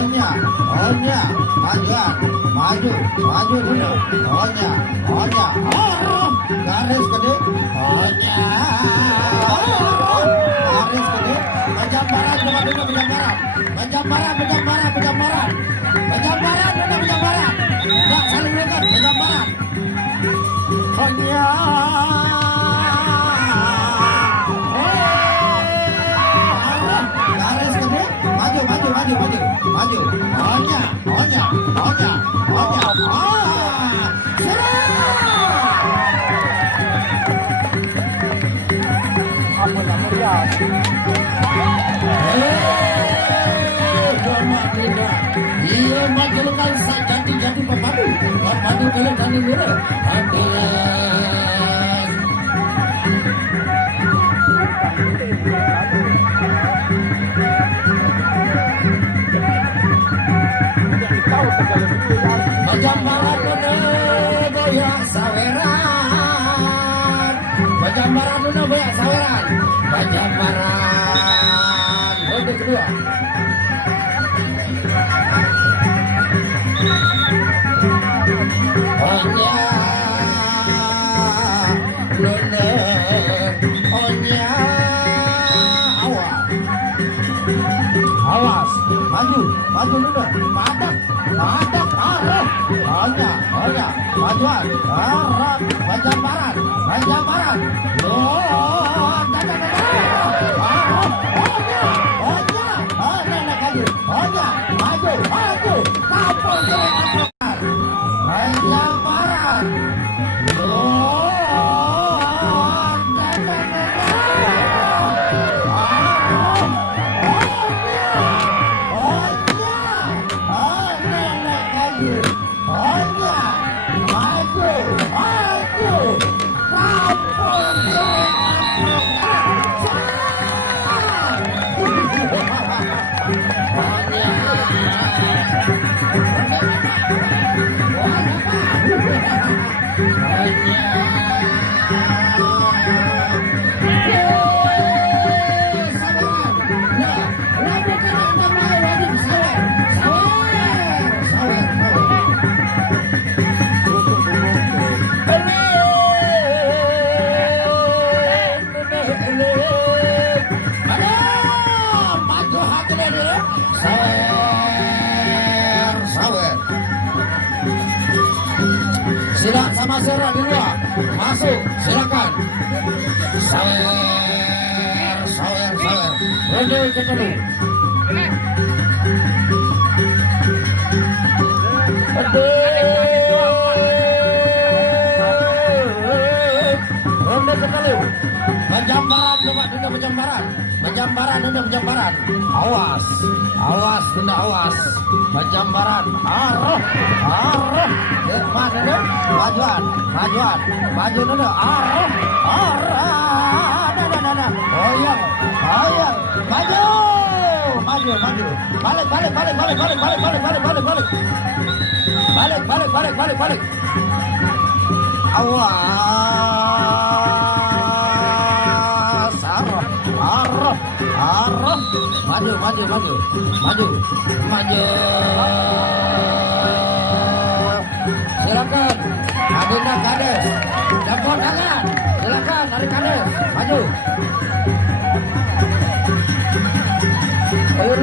Onya, Onya, majuan, maju, maju dulu. Onya, Onya, garis gede. Onya, garis gede. Pejam barat, coba dulu pejam barat. Pejam barat, pejam barat, pejam barat. Pejam barat, udah pejam barat. Nggak saling dekat, pejam barat. Onya. Maju, maju, maju, maju, maju. Onya, Onya, Onya, Onya. Ampun ya. Iya, maju kan jadi pemadu. Pemadu kalau kali ini. Pejam barat goyang saweran. Pejam barat goyang saweran. Pejam barat ronde kedua. Onya ronde Onya awas maju maju dulu padak arah Onya majuan arah pejam barat Onya maju kapal pejam barat Silakan sama Sera di luar. Masuk, silakan. Sawer. Ronde kedua. Ronde kedua. Pejam barat, coba dulu pejam barat. Pejam barat. Awas, dulu awas. Pejam barat. Arah. Mana dulu? Majuan. Maju dulu. Arah. Goyang. Maju. Balik. Balik. Awas. Arah. Maju. Silakan. Adinda Kades. Dapat tangan. Silakan dari Kades. Maju. Ayo